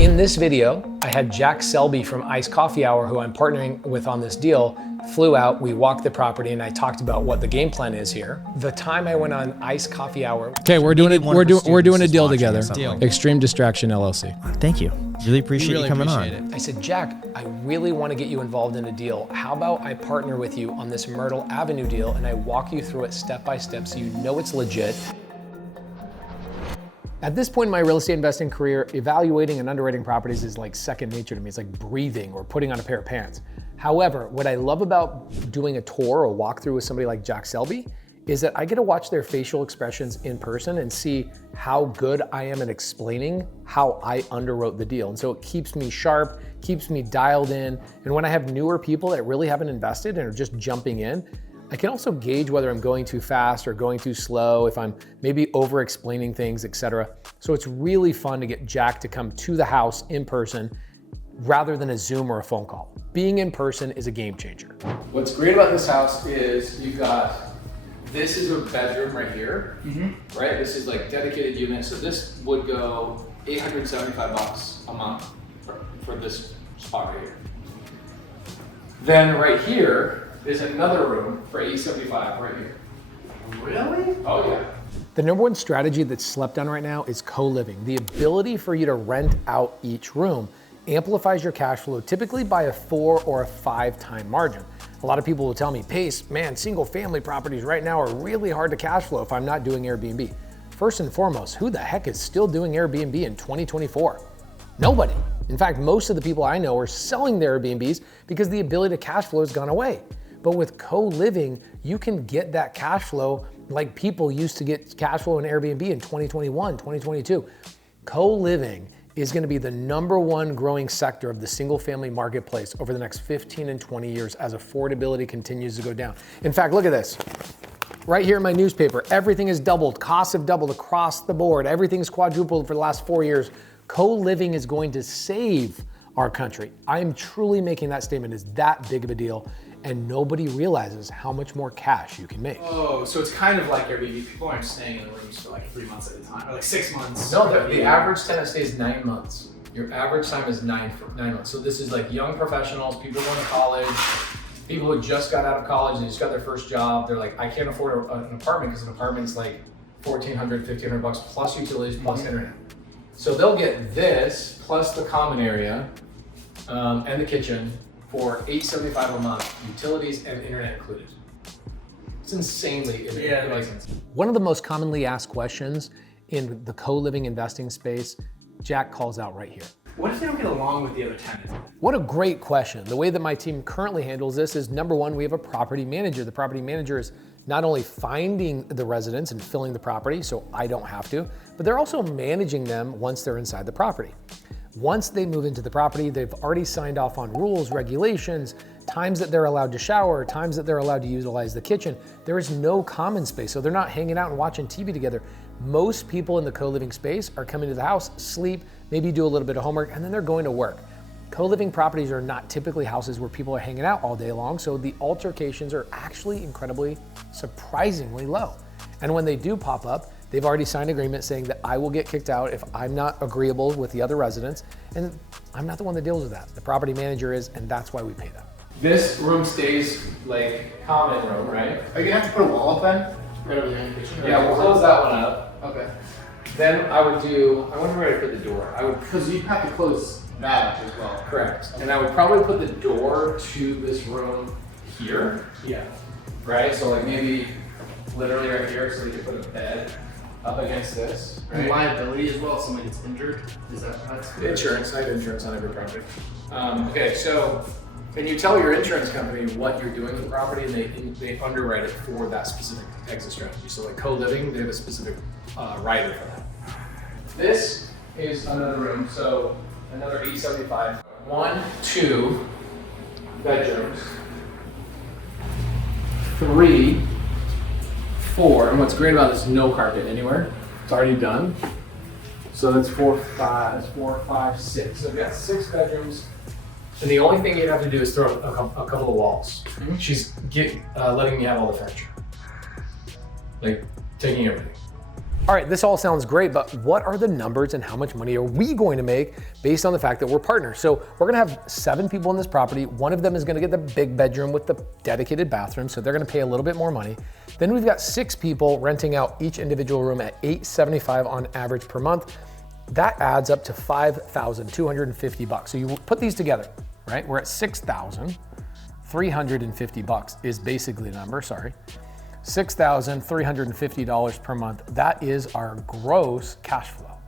In this video, I had Jack Selby from Iced Coffee Hour, who I'm partnering with on this deal, flew out, we walked the property, and I talked about what the game plan is here. The time I went on Iced Coffee Hour. Okay, we're doing it. We're doing a deal together. Extreme Distraction LLC. Thank you. Really appreciate you coming on. I said, Jack, I really want to get you involved in a deal. How about I partner with you on this Myrtle Avenue deal and I walk you through it step by step so you know it's legit. At this point in my real estate investing career, evaluating and underwriting properties is like second nature to me. It's like breathing or putting on a pair of pants. However, what I love about doing a tour or walkthrough with somebody like Jack Selby is that I get to watch their facial expressions in person and see how good I am at explaining how I underwrote the deal. And so it keeps me sharp, keeps me dialed in. And when I have newer people that really haven't invested and are just jumping in, I can also gauge whether I'm going too fast or going too slow, if I'm maybe over explaining things, etc. So it's really fun to get Jack to come to the house in person rather than a Zoom or a phone call. Being in person is a game changer. What's great about this house is you've got, this is a bedroom right here, right? This is like dedicated unit. So this would go $875 a month for this spot right here. Then right here, there's another room for $875 right here. Really? Oh yeah. The number one strategy that's slept on right now is co-living. The ability for you to rent out each room amplifies your cash flow typically by a 4 or a 5 time margin. A lot of people will tell me, Pace, man, single family properties right now are really hard to cash flow if I'm not doing Airbnb. First and foremost, who the heck is still doing Airbnb in 2024? Nobody. In fact, most of the people I know are selling their Airbnbs because the ability to cash flow has gone away. But with co-living, you can get that cash flow like people used to get cash flow in Airbnb in 2021, 2022. Co-living is gonna be the #1 growing sector of the single family marketplace over the next 15 and 20 years as affordability continues to go down. In fact, look at this. Right here in my newspaper, everything has doubled, costs have doubled across the board, everything's quadrupled for the last 4 years. Co-living is going to save our country. I am truly making that statement. It's that big of a deal, and nobody realizes how much more cash you can make. Oh, so it's kind of like Airbnb. People aren't staying in the rooms for like 3 months at a time, or like 6 months. No, the average tenant stays 9 months. Your average time is 9 months. So this is like young professionals, people going to college, people who just got out of college and just got their first job. They're like, I can't afford an apartment because an apartment's like $1,400, $1,500 plus utilities plus internet. So they'll get this plus the common area and the kitchen for $875 a month, utilities and internet included. It's insanely inexpensive. One of the most commonly asked questions in the co-living investing space, Jack calls out right here. What if they don't get along with the other tenant? What a great question. The way that my team currently handles this is #1, we have a property manager. The property manager is not only finding the residents and filling the property, so I don't have to, but they're also managing them once they're inside the property. Once they move into the property, they've already signed off on rules, regulations, times that they're allowed to shower, times that they're allowed to utilize the kitchen. There is no common space, so they're not hanging out and watching TV together. Most people in the co-living space are coming to the house, sleep, maybe do a little bit of homework, and then they're going to work. Co-living properties are not typically houses where people are hanging out all day long, so the altercations are actually incredibly, surprisingly low. And when they do pop up, they've already signed an agreement saying that I will get kicked out if I'm not agreeable with the other residents, and I'm not the one that deals with that. The property manager is, and that's why we pay them. This room stays like common room, right? Are you gonna have to put a wall up then? Right over there in the kitchen? Yeah, we'll close that one up. Okay. Then I would do, I wonder where I put the door. Because you have to close that up as well. Correct. And I would probably put the door to this room here. Yeah. Right? So like maybe literally right here, so we could put a bed up against this. And liability as well, if somebody gets injured. Is that's Insurance, I have insurance on every property. Okay, so and you tell your insurance company what you're doing with the property, and they underwrite it for that specific exit strategy. So like co-living, they have a specific rider for that. This is another room, so another $875. 1, 2 bedrooms, 3, 4, and what's great about this is no carpet anywhere. It's already done. So that's 4, 5, 6. So we've got 6 bedrooms. And the only thing you'd have to do is throw a couple of walls. She's letting me have all the furniture. Like taking everything. All right, this all sounds great, but what are the numbers and how much money are we going to make based on the fact that we're partners? So we're gonna have 7 people in this property. One of them is gonna get the big bedroom with the dedicated bathroom, so they're gonna pay a little bit more money. Then we've got 6 people renting out each individual room at $875 on average per month. That adds up to $5,250. So you put these together, right? We're at $6,350 is basically the number, sorry. $6,350 per month. That is our gross cash flow.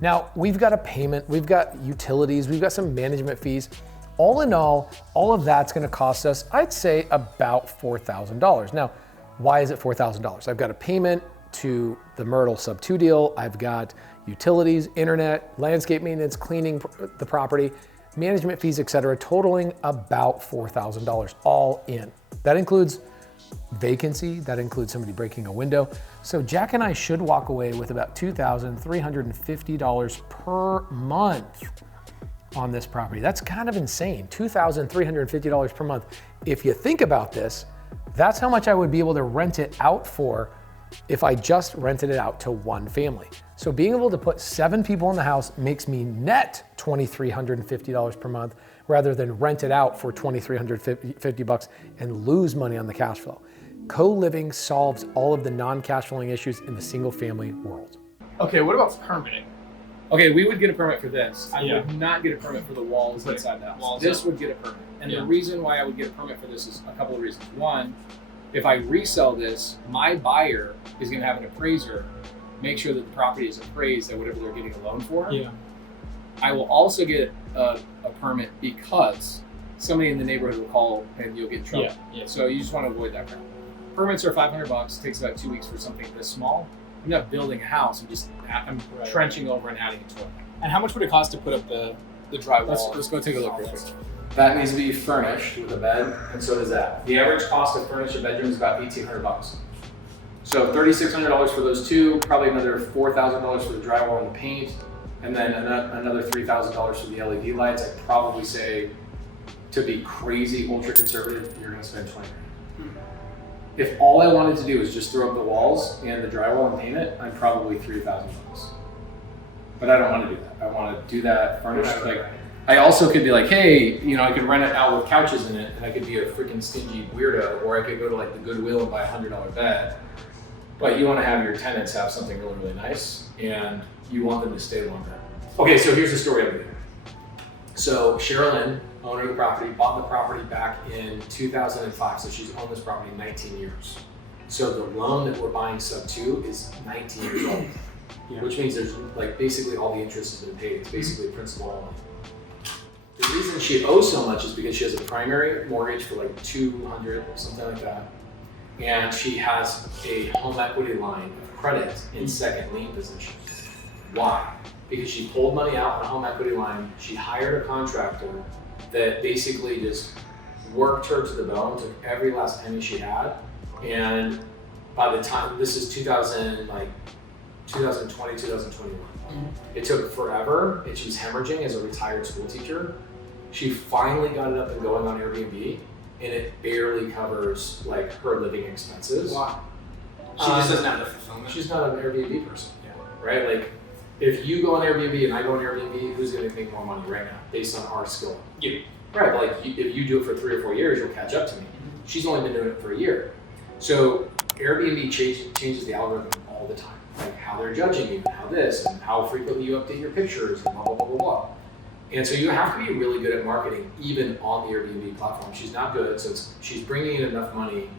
Now, we've got a payment, we've got utilities, we've got some management fees. All in all of that's gonna cost us, I'd say, about $4,000. Now, why is it $4,000? I've got a payment to the Myrtle SubTo deal, I've got utilities, internet, landscape maintenance, cleaning the property, management fees, etc., totaling about $4,000 all in. That includes vacancy, that includes somebody breaking a window. So Jack and I should walk away with about $2,350 per month on this property. That's kind of insane, $2,350 per month. If you think about this, that's how much I would be able to rent it out for if I just rented it out to one family. So being able to put 7 people in the house makes me net $2,350 per month rather than rent it out for $2,350 and lose money on the cash flow. Co-living solves all of the non-cash flowing issues in the single family world. Okay, what about permitting? Okay, we would get a permit for this. I would not get a permit for the walls inside the house. This would get a permit. And the reason why I would get a permit for this is a couple of reasons. One, if I resell this, my buyer is gonna have an appraiser make sure that the property is appraised at whatever they're getting a loan for. Yeah. I will also get a permit because somebody in the neighborhood will call and you'll get in trouble. Yeah. So you just want to avoid that crap. Permits are $500. It takes about 2 weeks for something this small. I'm not building a house. I'm trenching over and adding a toilet. And how much would it cost to put up the drywall? Let's go take a look real quick. That needs to be furnished with a bed, and so does that. The average cost to furnish a bedroom is about $1,800. So $3,600 for those 2, probably another $4,000 for the drywall and the paint, and then another $3,000 for the LED lights. I'd probably say, to be crazy, ultra conservative, you're gonna spend $20,000. If all I wanted to do is just throw up the walls and the drywall and paint it, I'm probably $3,000. But I don't want to do that. I want to do that furnished. Like, I also could be like, hey, I could rent it out with couches in it, and I could be a freaking stingy weirdo, or I could go to like the Goodwill and buy a $100 bed. But you want to have your tenants have something really, really nice, and you want them to stay longer. Okay, so here's the story of it. So Sherilyn, owner of the property, bought the property back in 2005. So she's owned this property 19 years. So the loan that we're buying SubTo is 19 years old, which means there's like basically all the interest has been paid. It's basically principal only. The reason she owes so much is because she has a primary mortgage for like $200, something like that. And she has a home equity line of credit in second lien position. Why? Because she pulled money out on a home equity line. She hired a contractor that basically just worked her to the bone, took every last penny she had. And by the time, this is 2020, 2021. It took forever, and she was hemorrhaging as a retired school teacher. She finally got it up and going on Airbnb, and it barely covers like her living expenses. Why? She just doesn't have the fulfillment. She's not an Airbnb person, right? Like, if you go on Airbnb and I go on Airbnb, who's going to make more money right now based on our skill? You. Right, but like if you do it for 3 or 4 years, you'll catch up to me. She's only been doing it for a year. So Airbnb changes the algorithm all the time, like how they're judging you, and how this, and how frequently you update your pictures, and blah, blah, blah, blah, blah. And so you have to be really good at marketing, even on the Airbnb platform. She's not good, so she's bringing in enough money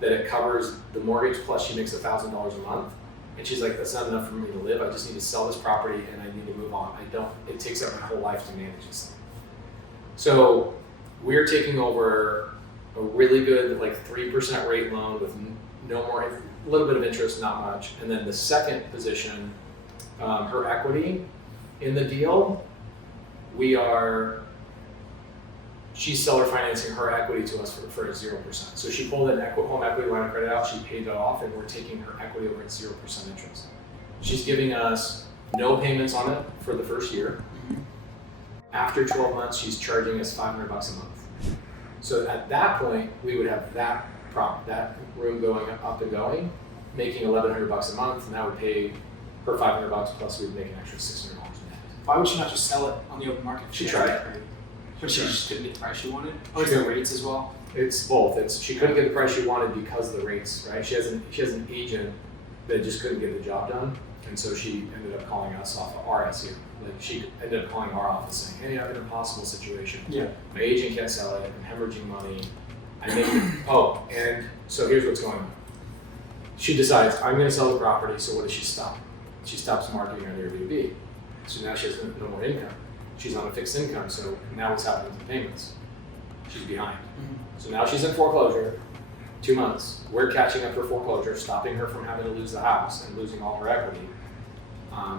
that it covers the mortgage, plus she makes $1,000 a month. And she's like, that's not enough for me to live. I just need to sell this property and I need to move on. It takes up my whole life to manage this thing. So we're taking over a really good, like 3% rate loan with no more, a little bit of interest, not much. And then the second position, her equity in the deal, she's seller financing her equity to us for 0%. So she pulled an home equity line of credit out, she paid it off, and we're taking her equity over at 0% interest. She's giving us no payments on it for the first year. After 12 months, she's charging us $500 a month. So at that point, we would have that room going up and going, making $1,100 a month, and that would pay her $500 plus we'd make an extra $600 net. Why would she not just sell it on the open market? She tried. But she just couldn't get the price she wanted? Oh, is there rates as well? It's both. She couldn't get the price she wanted because of the rates, right? She has an agent that just couldn't get the job done, and so she ended up calling us off of our SEO. Like she ended up calling our office saying, "Hey, I'm in an impossible situation. Yeah. My agent can't sell it. I'm hemorrhaging money. I make it." Oh, and so here's what's going on. She decides, I'm going to sell the property. So what does she stop? She stops marketing on Airbnb. So now she has no more income. She's on a fixed income. So now what's happening to the payments? She's behind. So now she's in foreclosure, 2 months. We're catching up her foreclosure, stopping her from having to lose the house and losing all her equity,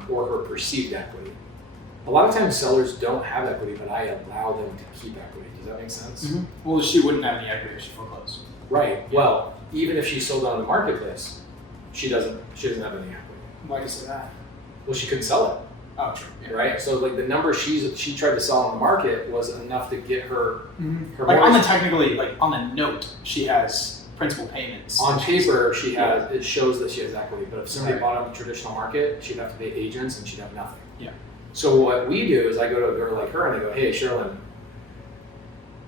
or her perceived equity. A lot of times sellers don't have equity, but I allow them to keep equity. Does that make sense? Well, she wouldn't have any equity if she foreclosed. Right. Well, even if she sold on the marketplace, she doesn't have any equity. Why do you say that? Well, she couldn't sell it. Oh, true. Yeah. Right. So like the number she tried to sell on the market was enough to get her her Like on the mortgage. technically, like on the note, she has principal payments. On paper, it shows that she has equity, but if somebody bought on the traditional market, she'd have to pay agents and she'd have nothing. Yeah. So what we do is I go to a girl like her and I go, "Hey, Sherilyn,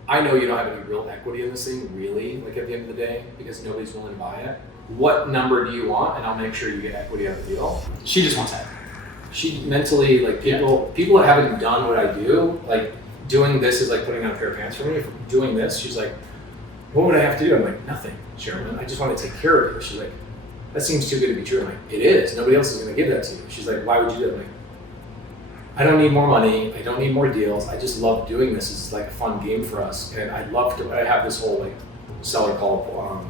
I know you don't have any real equity in this thing, really, like at the end of the day, because nobody's willing to buy it. What number do you want? And I'll make sure you get equity out of the deal." She just wants that. She mentally, like people that haven't done what I do, like doing this is like putting on a pair of pants for me. If I'm doing this, she's like, "What would I have to do?" I'm like, "Nothing, Sherilyn. I just want to take care of you." She's like, "That seems too good to be true." I'm like, "It is. Nobody else is going to give that to you." She's like, "Why would you do it?" I'm like, "I don't need more money. I don't need more deals. I just love doing this. It's like a fun game for us. And I'd love to." I have this whole like seller call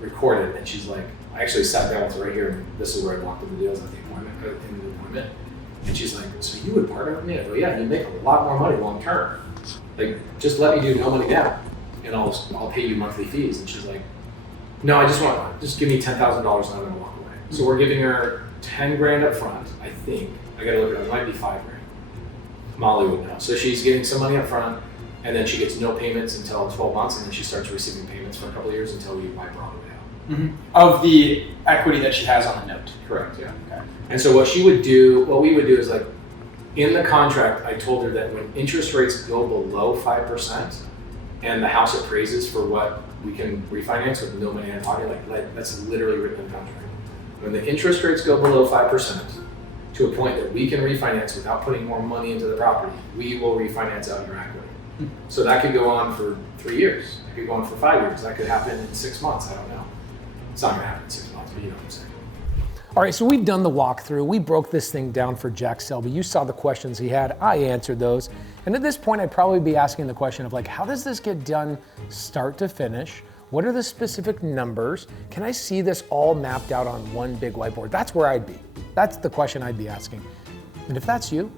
recorded, and she's like, I actually sat down with her right here, and this is where I walked in the deals at the appointment, and she's like, "So you would partner with me?" I go, "Yeah, you make a lot more money long term. Like, just let me do no money down, and I'll pay you monthly fees." And she's like, "No, just give me $10,000 and I'm gonna walk away." So we're giving her 10 grand up front, I think. I gotta look at it, it might be 5 grand. Molly would know. So she's getting some money up front, and then she gets no payments until 12 months, and then she starts receiving payments for a couple of years until we wipe her all the way out. Of the equity that she has on the note. Correct, yeah. Okay. And so what we would do is like, in the contract, I told her that when interest rates go below 5% and the house appraises for what we can refinance with no money in pocket, like that's literally written in the contract. When the interest rates go below 5% to a point that we can refinance without putting more money into the property, we will refinance out your equity. So that could go on for 3 years. That could go on for 5 years. That could happen in 6 months. I don't know. It's not gonna happen in 6 months, but you know what I'm saying. All right, so we've done the walkthrough. We broke this thing down for Jack Selby. You saw the questions he had. I answered those. And at this point, I'd probably be asking the question of like, how does this get done start to finish? What are the specific numbers? Can I see this all mapped out on one big whiteboard? That's where I'd be. That's the question I'd be asking. And if that's you,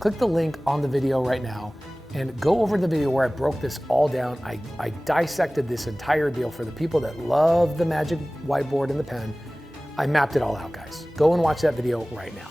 click the link on the video right now and go over the video where I broke this all down. I dissected this entire deal for the people that love the magic whiteboard and the pen. I mapped it all out, guys. Go and watch that video right now.